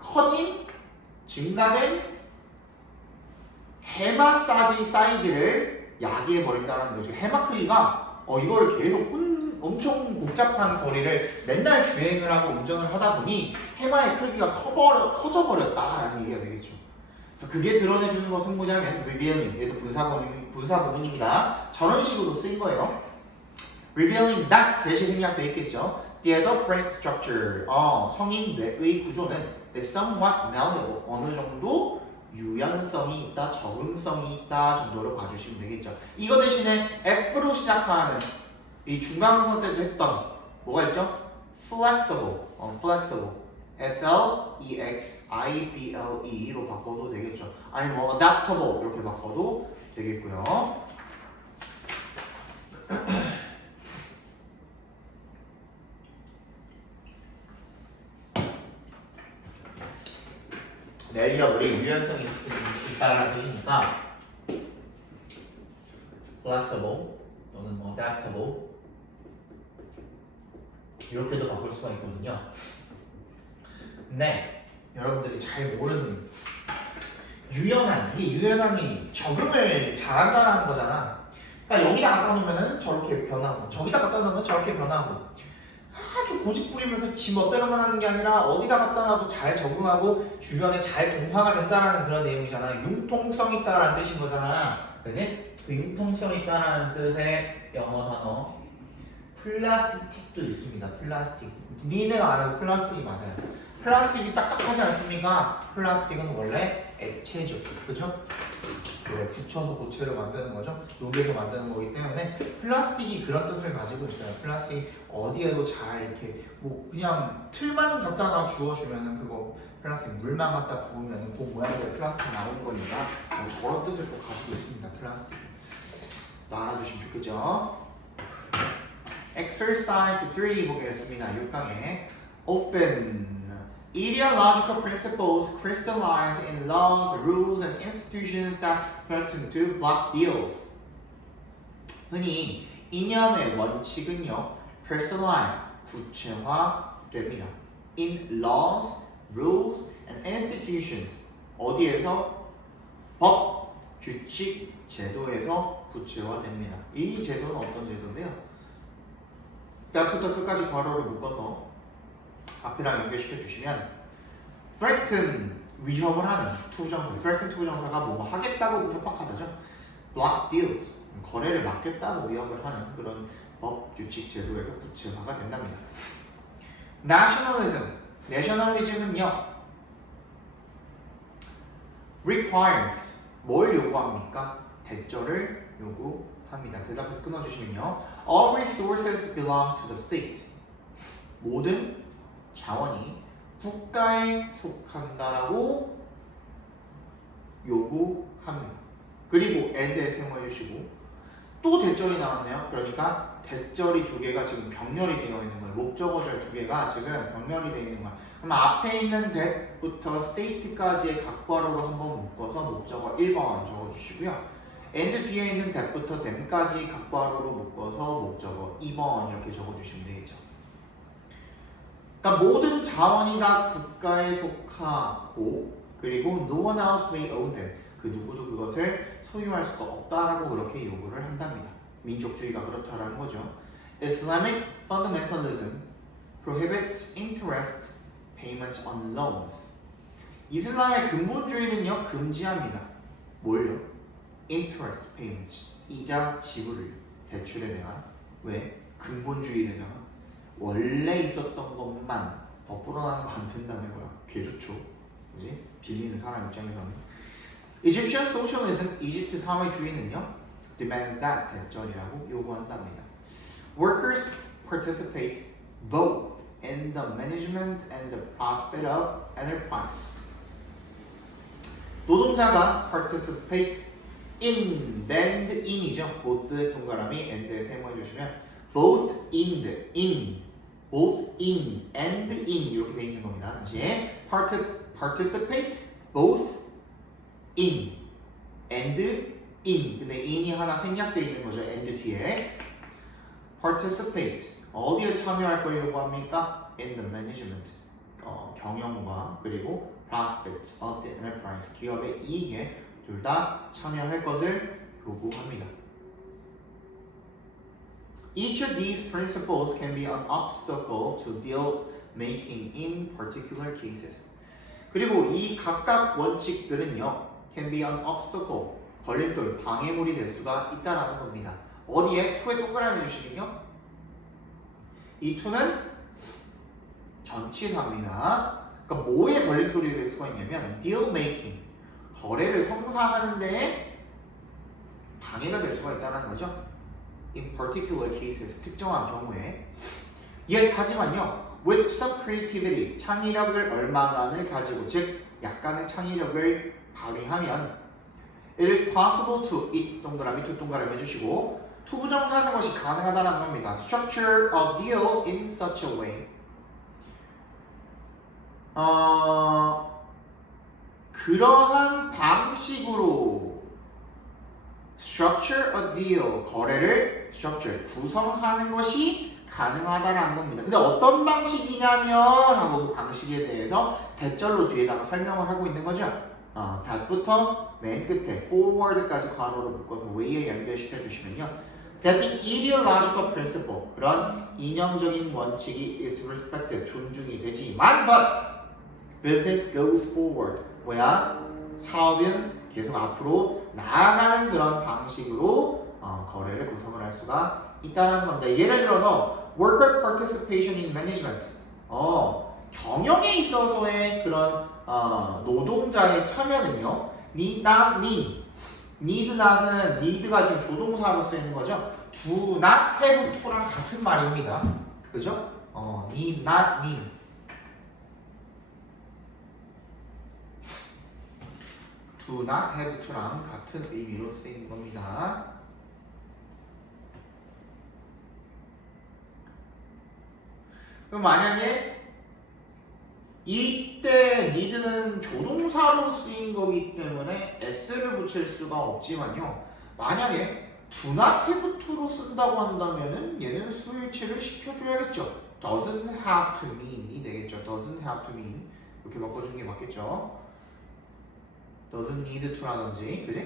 커진 증가된 해마 사이즈를 야기해 버린다는 거죠. 해마 크기가 이걸 계속 엄청 복잡한 거리를 맨날 주행을 하고 운전을 하다 보니 해마의 크기가 커져 버렸다라는 얘기가 되겠죠. 그래서 그게 드러내주는 것은 뭐냐면 revealing, 얘도 분사 구문입니다. 저런 식으로 쓰인 거예요. revealing that 대신 생략돼 있겠죠. The adult brain structure, 성인 뇌의 구조는 is somewhat malleable, 어느 정도 유연성이 있다, 적응성이 있다 정도로 봐주시면 되겠죠. 이거 대신에 F로 시작하는 이 중간고사 때도 했던 뭐가 있죠? flexible, flexible, F-L-E-X-I-B-L-E로 바꿔도 되겠죠. 아니 뭐 adaptable 이렇게 바꿔도 되겠고요. 매력이 유연성이 있다라는 뜻이니까 flexible 또는 뭐 adaptable 이렇게도 바꿀 수가 있거든요. 근데 여러분들이 잘 모르는 이게 유연함이 적응을 잘한다는 거잖아. 그러니까 여기다 갖다 놓으면 저렇게 변하고 저기다 갖다 놓으면 저렇게 변하고 아주 고집 부리면서 지 멋대로만 하는 게 아니라 어디다 갖다 놔도 잘 적응하고 주변에 잘 동화가 된다라는 그런 내용이잖아. 융통성 있다라는 뜻인 거잖아. 그지? 그 융통성 있다라는 뜻의 영어 단어 플라스틱도 있습니다. 플라스틱. 니네가 아는 플라스틱이 맞아요. 플라스틱이 딱딱하지 않습니까? 플라스틱은 원래 액체죠. 그죠? 붙여서 고체를 만드는 거죠. 녹여서 만드는 거기 때문에 플라스틱이 그런 뜻을 가지고 있어요. 플라스틱 어디에도 잘 이렇게 뭐 그냥 틀만 갖다가 주워주면은 그거 플라스틱 물만 갖다 부으면은 그 모양대로 플라스틱 나오는 거니까 저런 뜻을 또 가지고 있습니다. 플라스틱. 알아주시면 좋겠죠? Exercise 3 보겠습니다. 6강에 Open. Ideological principles crystallize in laws, rules, and institutions that threaten to block deals. 흔히 이념의 원칙은요, crystallize, 구체화됩니다. In laws, rules, and institutions. 어디에서? 법, 규칙, 제도에서 구체화됩니다. 이 제도는 어떤 제도인데요? 끝부터 끝까지 괄호를 묶어서 앞에다 연결시켜 주시면 threaten 위협을 하는 투부정사, threaten 투부정사가 뭐 하겠다고 협박하다죠. block deals 거래를 막겠다고 위협을 하는 그런 법, 규칙, 제도에서 구체화가 된답니다. nationalism, 내셔널리즘은요 requires 뭘 요구합니까? 대절을 요구합니다. 대답해서 끊어주시면요 all resources belong to the state 모든 자원이 국가에 속한다라고 요구합니다. 그리고 and에 사용해 주시고 또 대절이 나왔네요. 그러니까 대절이 두 개가 지금 병렬이 되어 있는 거예요. 목적어절 두 개가 지금 병렬이 되어 있는 거예요. 그럼 앞에 있는 that부터 state까지의 각괄호로 한번 묶어서 목적어 1번 적어주시고요. and 뒤에 있는 that부터 them까지 각괄호로 묶어서 목적어 2번 이렇게 적어주시면 되겠죠. 그러니까 모든 자원이 다 국가에 속하고 그리고 no one else may own them. 그 누구도 그것을 소유할 수가 없다라고 그렇게 요구를 한답니다. 민족주의가 그렇다라는 거죠. Islamic fundamentalism prohibits interest payments on loans. 이슬람의 근본주의는요 금지합니다. 뭘요? interest payments 이자 지불을 대출에 대한 왜? 근본주의래잖아. 원래 있었던 것만 더 불어나면 안 된다는 거야. 개 좋죠. 그지? 빌리는 사람 입장에서는. Egyptian socialism, 이집트 사회주의는요, demands that 대절이라고 요구한답니다. Workers participate both in the management and the profit of enterprise. 노동자가 participate in, and in이죠. both 동그라미 and에 세모해 주시면 both in, both in and in 이렇게 돼 있는 겁니다. 다시 participate both in and in 근데 in이 하나 생략되어 있는 거죠. and 뒤에 participate 어디에 참여할 걸 요구합니까? in the management 경영과 그리고 profits of the enterprise 기업의 이익에 둘 다 참여할 것을 요구합니다. Each of these principles can be an obstacle to deal making in particular cases. 그리고 이 각각 원칙들은요, can be an obstacle, 걸림돌, 방해물이 될 수가 있다라는 겁니다. 어디에? 2에 동그라미 주시면요. 이 2는 전치사입니다. 그러니까 뭐에 걸림돌이 될 수가 있냐면 deal making, 거래를 성사하는 데에 방해가 될 수가 있다는 거죠. In particular cases, 특정한 경우에. 예, 하지만요, with some creativity, 창의력을 얼마간을 가지고, 즉 약간의 창의력을 발휘하면 it is possible to, 이 동그라미, 두 동그라미 해주시고 투부정사하는 것이 가능하다는 겁니다. Structure a deal in such a way. 그러한 방식으로 structure a deal, 거래를 structure, 구성하는 것이 가능하다라는 겁니다. 근데 어떤 방식이냐면 하고 그 방식에 대해서 대절로 뒤에다가 설명을 하고 있는 거죠. that부터 맨 끝에 forward까지 괄호로 묶어서 way에 연결시켜 주시면요. That the ideological principle, 그런 이념적인 원칙이 is respected, 존중이 되지만 but business goes forward, 뭐야? 사업은 계속 앞으로 나아가는 그런 방식으로 거래를 구성을 할 수가 있다는 겁니다. 예를 들어서 worker participation in management, 경영에 있어서의 그런 노동자의 참여는요, need not mean, need not은 need가 지금 조동사로 쓰이는 거죠. do not have to랑 같은 말입니다. 그죠? need not mean. do not have to랑 같은 의미로 쓰이는 겁니다. 그럼 만약에 이때 need는 조동사로 쓰인 거기 때문에 s를 붙일 수가 없지만요. 만약에 do not have to로 쓴다고 한다면은 얘는 스위치를 시켜줘야겠죠. doesn't have to mean이 되겠죠. doesn't have to mean 이렇게 바꿔주는 게 맞겠죠. doesn't need to라든지, 그지?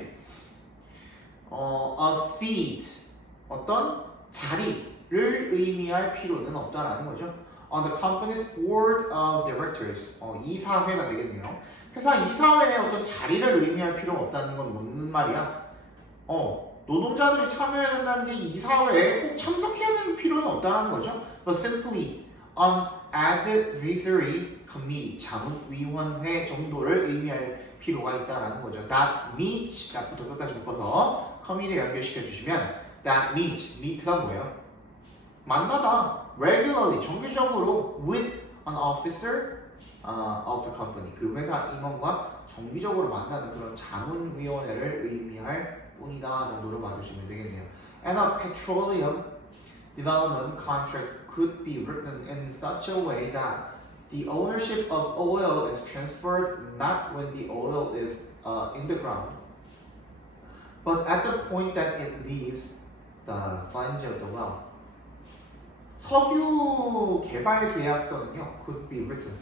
a seat, 어떤 자리를 의미할 필요는 없다라는 거죠. on the company's board of directors. 이사회가 되겠네요. 회사 이사회에 어떤 자리를 의미할 필요가 없다는 건 무슨 말이야? 노동자들이 참여해야 된다는 게 이사회에 꼭 참석해야 되는 필요는 없다는 거죠. But simply an advisory committee, 자문위원회 정도를 의미할 필요가 있다는 거죠. That meets, that부터 끝까지 묶어서 committee에 연결시켜 주시면 that meet가 뭐예요? 만나다, regularly, 정기적으로 with an officer of the company, 그 회사 임원과 정기적으로 만나는 그런 자문위원회를 의미할 뿐이다 정도로 봐주시면 되겠네요. And a petroleum development contract could be written in such a way that the ownership of oil is transferred not when the oil is in the ground, but at the point that it leaves the flange of the well. 석유 개발 계약서는요, could be written,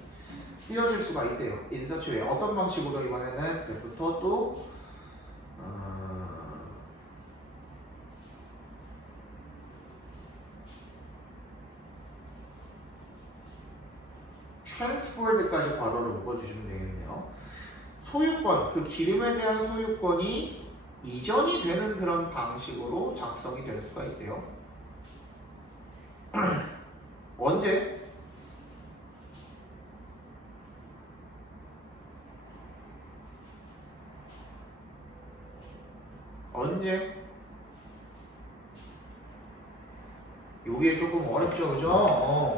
쓰여질 수가 있대요. in such a way, 어떤 방식으로 이번에는 그때부터 또 transferred까지 괄호를 묶어주시면 되겠네요. 소유권, 그 기름에 대한 소유권이 이전이 되는 그런 방식으로 작성이 될 수가 있대요. 언제? 언제? 요게 조금 어렵죠, 그죠?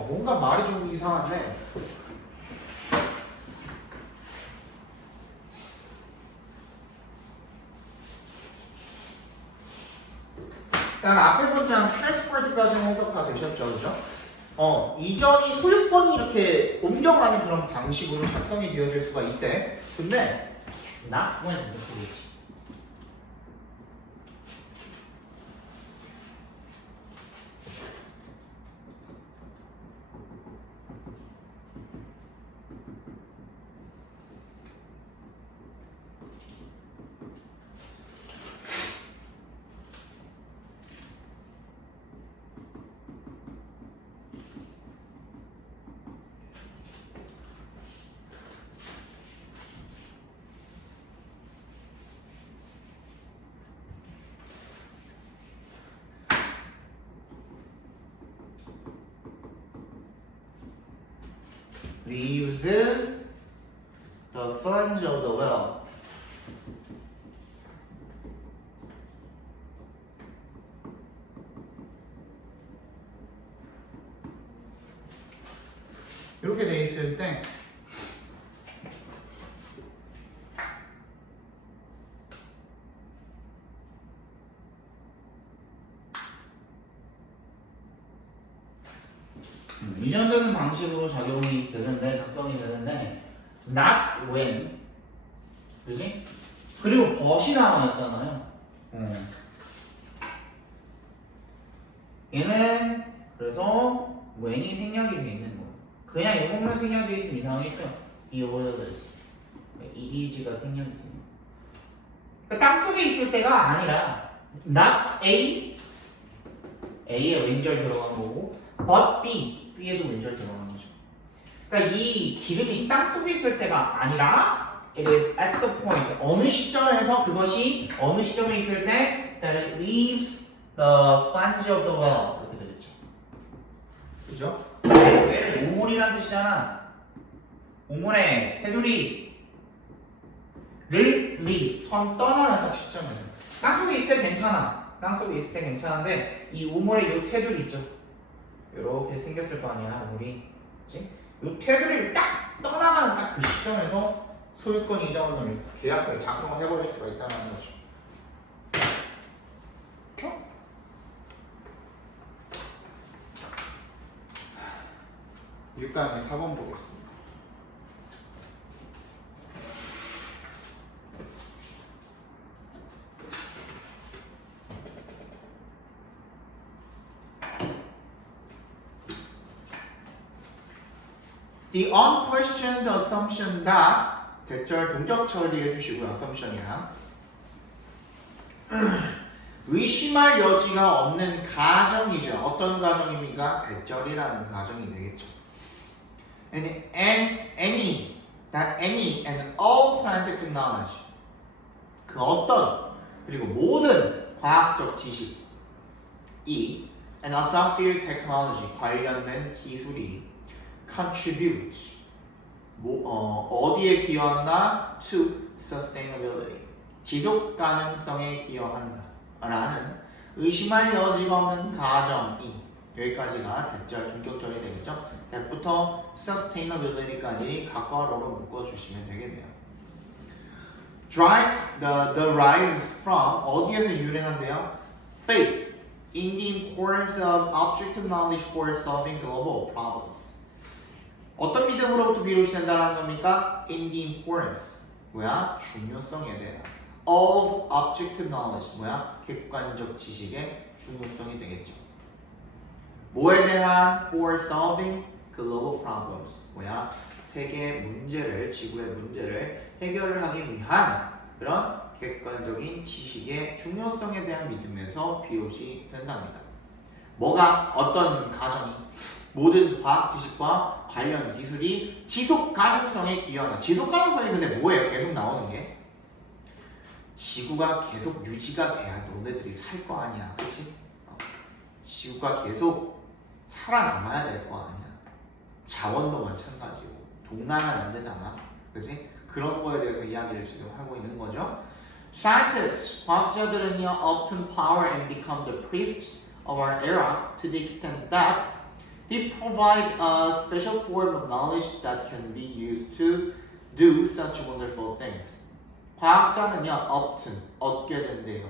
뭔가 말이 좀 이상한데. 일단 앞에 문장 transferred까지 해석가 되셨죠, 그죠? 이전이 소유권이 이렇게 옮겨가는 그런 방식으로 작성이 되어질 수가 있대. 근데 not when 이렇게 되지. leaves the flange of the well. 이렇게 돼 있을 때 이전되는 방식으로 작용이 되는데, 작성이 되는데 not when, 그지? 그리고 but이 나와있잖아요. 얘는 그래서 when이 생략이 돼 있는 거예요. 그냥 이것만 생략돼 있으면 이상하겠죠? the others, edg가 생략이 돼요. 그러니까 땅속에 있을 때가 아니라 not A, A에 왼절 들어간 거고 but B, B에도 왼절 들어간 거죠. 그러니까 이 기름이 땅속에 있을 때가 아니라 it is at the point, 어느 시점에서 그것이 어느 시점에 있을 때 that it leaves the flange of the well, 이렇게 되겠죠. 그죠? 얘는 우물이란 뜻이잖아. 우물의 테두리를 leaves, 떠나는 딱 시점에서. 땅속에 있을 때 괜찮아. 땅속에 있을 때 괜찮은데 이 우물의 요 테두리 있죠. 이렇게 생겼을 거 아니야, 우물이. 그치? 요 테두리를 딱 떠나가는 딱 그 시점에서 소유권 이전을 계약서에 작성을 해버릴 수가 있다는 거죠. 그렇죠? 6다음에 4번 보겠습니다. The unquestioned assumption that, 대절 동적 처리해 주시고요. assumption이랑 의심할 여지가 없는 가정이죠. 어떤 가정입니까? 대절이라는 가정이 되겠죠. and any and all scientific knowledge 그 어떤 그리고 모든 과학적 지식이 and associated technology 관련된 기술이 contribute 어디에 기여한다? to sustainability 지속 가능성에 기여한다 라는 의심할 여지가 없는 가정이 여기까지가 대절, 동격절이 되겠죠? that부터 sustainability까지 각과 로로 묶어주시면 되겠네요. derives from 어디에서 유래한대요? faith in the importance of objective knowledge for solving global problems. 어떤 믿음으로부터 비롯이 된다는 겁니까? in the importance 뭐야? 중요성에 대한 of objective knowledge 뭐야? 객관적 지식의 중요성이 되겠죠. 뭐에 대한 for solving global problems 뭐야? 세계의 문제를 지구의 문제를 해결을 하기 위한 그런 객관적인 지식의 중요성에 대한 믿음에서 비롯이 된답니다. 뭐가 어떤 가정이 모든 과학 지식과 관련 기술이 지속 가능성에 기여한다. 지속 가능성이 근데 뭐예요? 계속 나오는 게 지구가 계속 유지가 돼야 너네들이 살 거 아니야, 그렇지? 지구가 계속 살아남아야 될 거 아니야. 자원도 마찬가지고 동남면 안 되잖아, 그렇지? 그런 거에 대해서 이야기를 지금 하고 있는 거죠. Scientists, 과학자들은요, often power and become the priests of our era to the extent that they provide a special form of knowledge that can be used to do such wonderful things. 과학자는요, often 얻게 된대요.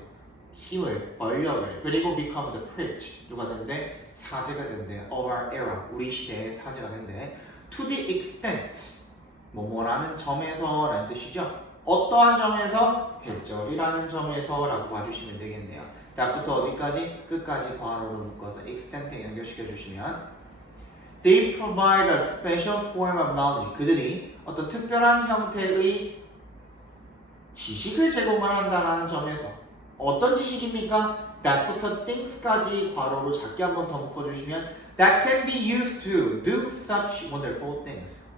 힘을, 권력을, 그리고 become the priest, 누가 된대? 사제가 된대. of our era, 우리 시대의 사제가 된대. to the extent, 뭐뭐라는 점에서 라는 뜻이죠. 어떠한 점에서? 대절이라는 점에서 라고 봐주시면 되겠네요. that부터 어디까지? 끝까지 괄호로 묶어서 extent에 연결시켜 주시면 they provide a special form of knowledge. 그들이 어떤 특별한 형태의 지식을 제공한다는 점에서 어떤 지식입니까? that부터 things까지 괄호로 작게 한 번 더 묶어주시면 that can be used to do such wonderful things.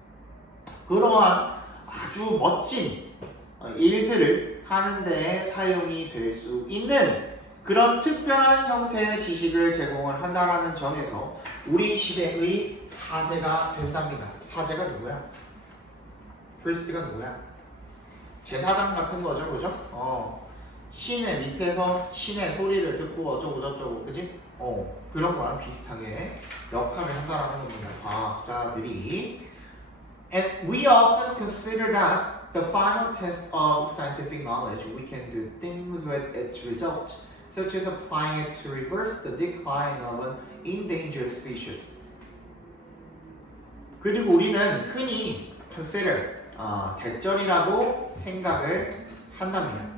그러한 아주 멋진 일들을 하는 데 사용이 될 수 있는 그런 특별한 형태의 지식을 제공을 한다라는 점에서 우리 시대의 사제가 된답니다. 사제가 누구야? 프리스트가 누구야? 제사장 같은 거죠, 그죠? 신의 밑에서 신의 소리를 듣고 어쩌고저쩌고, 그지? 그런 거랑 비슷하게 역할을 한다라는 겁니다. 과학자들이. And we often consider that the final test of scientific knowledge, we can do things with its results, such as applying it to reverse the decline of an endangered species. 그리고 우리는 흔히 consider, 대절이라고 생각을 한답니다.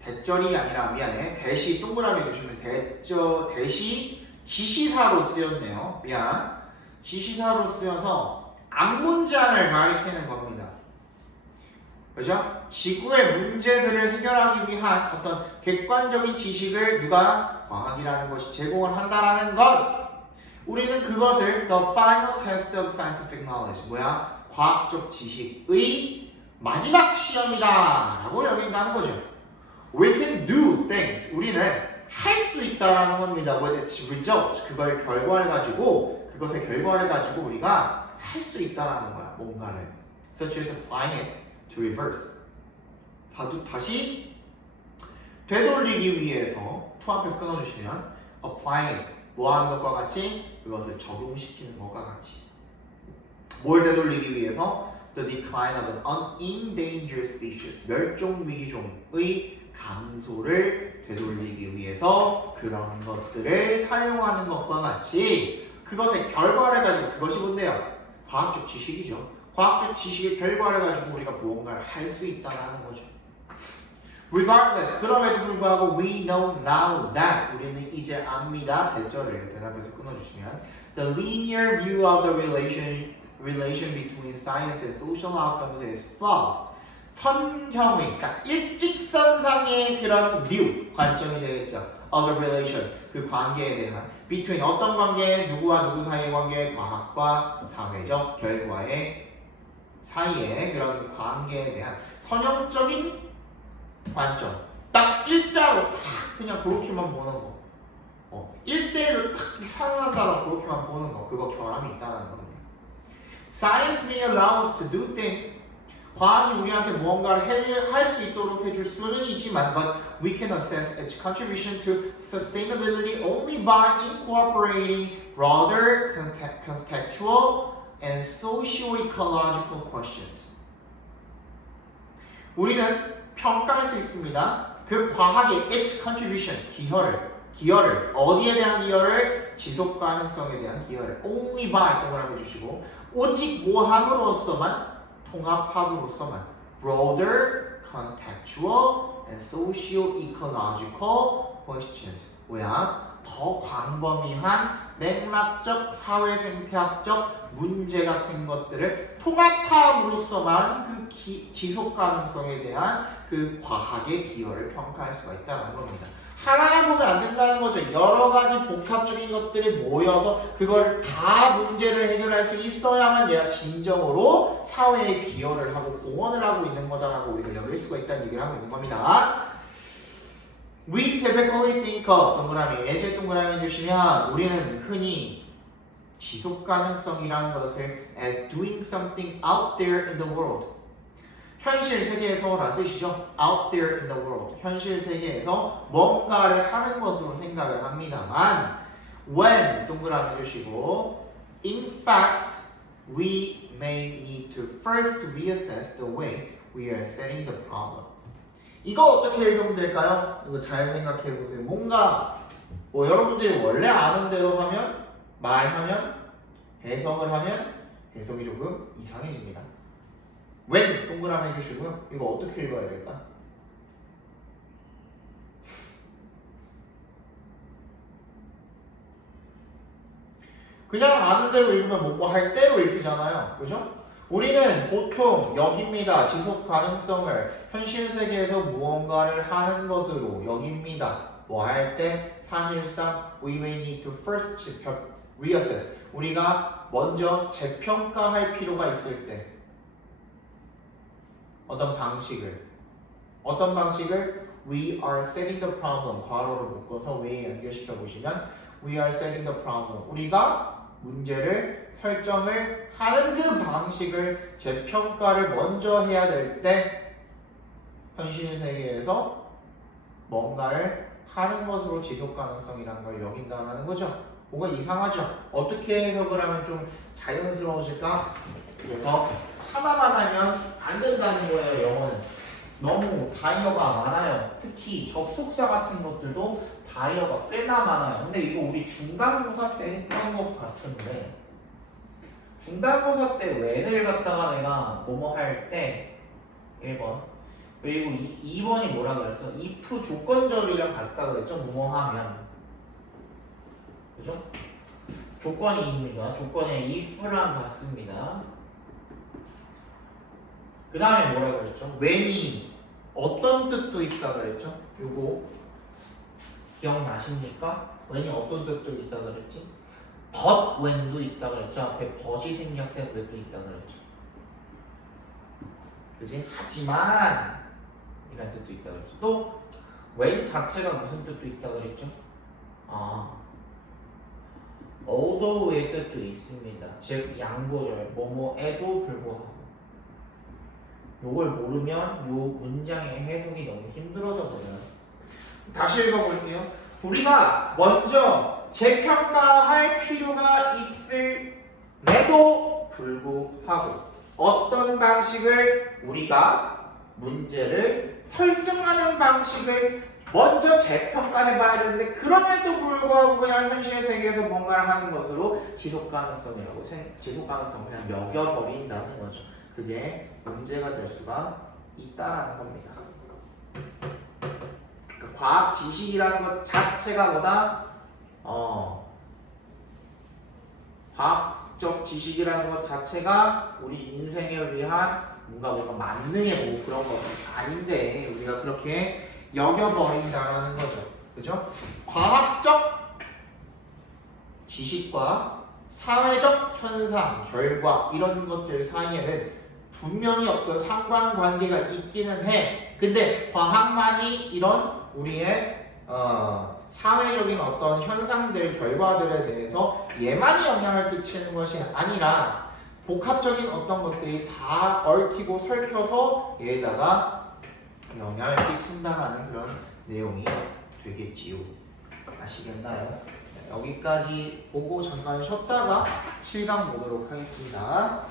대절이 아니라 미안해. 대시 동그라미 해주시면 대시 지시사로 쓰였네요. 미안. 지시사로 쓰여서 앞문장을 가리키는 겁니다. 그죠? 지구의 문제들을 해결하기 위한 어떤 객관적인 지식을 누가 과학이라는 것이 제공을 한다라는 것. 우리는 그것을 the final test of scientific knowledge 뭐야? 과학적 지식의 마지막 시험이다 라고 여긴다는 거죠. We can do things. 우리는 할 수 있다라는 겁니다. With its results. 그것의 결과를 가지고 우리가 할 수 있다라는 거야. 뭔가를. Such as applying it to reverse. 다시 되돌리기 위해서 to 앞에서 끊어주시면 applying it. 뭐 하는 것과 같이? 그것을 적용시키는 것과 같이. 뭘 되돌리기 위해서? The decline of an endangered species. 멸종 위기종의 감소를 되돌리기 위해서 그런 것들을 사용하는 것과 같이 그것의 결과를 가지고 그것이 뭔데요? 과학적 지식이죠. 과학적 지식의 결과를 가지고 우리가 무언가를 할 수 있다는 거죠. Regardless, 그럼에도 불구하고 we know now that 우리는 이제 압니다. 대절을 대답해서 끊어주시면 the linear view of the relation between science and social outcomes is flawed. 선형의, 그러니까 일직선상 세상의 그런 view, 관점이 되겠죠. of the relation, 그 관계에 대한 between 어떤 관계, 누구와 누구 사이의 관계, 과학과 사회적 결과의 사이의 그런 관계에 대한 선형적인 관점. 딱 일자로 딱 그냥 그렇게만 보는 거. 1대1로 딱 상하다라 그렇게만 보는 거. 그거 결함이 있다는 겁니다. Science may allow us to do things. 과학이 우리한테 무언가를 할 수 있도록 해줄 수는 있지만 but we can assess its contribution to sustainability only by incorporating broader contextual and socio-ecological questions. 우리는 평가할 수 있습니다. 그 과학의 its contribution, 기여를 어디에 대한 기여를? 지속 가능성에 대한 기여를 only by 동그라미 주시고 오직 뭐함으로써만 통합함으로써만 broader contextual and socio-ecological questions 뭐야? 더 광범위한 맥락적 사회생태학적 문제 같은 것들을 통합함으로써만 그 지속 가능성에 대한 그 과학의 기여를 평가할 수가 있다는 겁니다. 하나만 보면 안 된다는 거죠. 여러 가지 복합적인 것들이 모여서 그걸 다 문제를 해결할 수 있어야만 얘가 진정으로 사회에 기여를 하고 공헌을 하고 있는 거다라고 우리가 여길 수가 있다는 얘기를 하고 있는 겁니다. We typically think of 동그라미, 예제 동그라미 주시면 우리는 흔히 지속 가능성이라는 것을 as doing something out there in the world. 현실 세계에서 라는 뜻이죠. out there in the world. 현실 세계에서 뭔가를 하는 것으로 생각을 합니다만 when 동그라미 주시고 in fact we may need to first reassess the way we are setting the problem. 이거 어떻게 읽으면 될까요? 이거 잘 생각해 보세요. 뭔가 뭐 여러분들이 원래 아는 대로 하면 말하면 해석을 하면 해석이 조금 이상해집니다. when 동그라미 해주시고요. 이거 어떻게 읽어야 될까? 그냥 아는 대로 읽으면 뭐 할 대로 읽히잖아요. 그죠? 우리는 보통 여깁니다. 지속 가능성을 현실 세계에서 무언가를 하는 것으로 여깁니다. 뭐 할 때 사실상 we may need to first reassess. 우리가 먼저 재평가할 필요가 있을 때 어떤 방식을 we are setting the problem 괄호로 묶어서 왜에 연결시켜 보시면 we are setting the problem 우리가 문제를 설정을 하는 그 방식을 재평가를 먼저 해야 될 때 현실 세계에서 뭔가를 하는 것으로 지속 가능성이라는 걸 여긴다는 거죠. 뭔가 이상하죠? 어떻게 해석을 하면 좀 자연스러워질까? 그래서 하나만 하면 안 된다는 거예요. 영어는 너무 다이어가 많아요. 특히 접속사 같은 것들도 다이어가 꽤나 많아요. 근데 이거 우리 중간고사 때 했던 것 같은데 중간고사 때 when을 갖다가 내가 뭐뭐 할 때 1번 그리고 2번이 뭐라 그랬어? if 조건절이랑 같다 그랬죠? 뭐뭐 하면 그죠? 조건이입니다. 조건에 if랑 같습니다. 그 다음에 뭐라 그랬죠? when이 어떤 뜻도 있다 그랬죠? 요거 기억나십니까? when이 어떤 뜻도 있다 그랬지? but when도 있다 그랬죠? 앞에 but이 생략된 when도 있다 그랬죠? 그지? 하지만 이란 뜻도 있다 그랬죠? 또 when 자체가 무슨 뜻도 있다 그랬죠? although의 뜻도 있습니다. 즉 양보절 뭐뭐에도 불구하고 요걸 모르면 요 문장의 해석이 너무 힘들어져 버려요. 다시 읽어볼게요. 우리가 먼저 재평가할 필요가 있음에도 불구하고 어떤 방식을 우리가 문제를 설정하는 방식을 먼저 재평가해봐야 되는데 그럼에도 불구하고 그냥 현실 세계에서 뭔가를 하는 것으로 지속 가능성을 그냥 여겨버린다는 거죠. 그게 문제가 될 수가 있다라는 겁니다. 과학 지식이라는 것 자체가 뭐다? 과학적 지식이라는 것 자체가 우리 인생을 위한 뭔가 만능의 뭐 그런 것은 아닌데 우리가 그렇게 여겨버린다라는 거죠. 그죠? 과학적 지식과 사회적 현상, 결과 이런 것들 사이에는 분명히 어떤 상관관계가 있기는 해. 근데 과학만이 이런 우리의 사회적인 어떤 현상들, 결과들에 대해서 얘만이 영향을 끼치는 것이 아니라 복합적인 어떤 것들이 다 얽히고 설켜서 얘에다가 영향을 끼친다라는 그런 내용이 되겠지요. 아시겠나요? 여기까지 보고 잠깐 쉬었다가 7강 보도록 하겠습니다.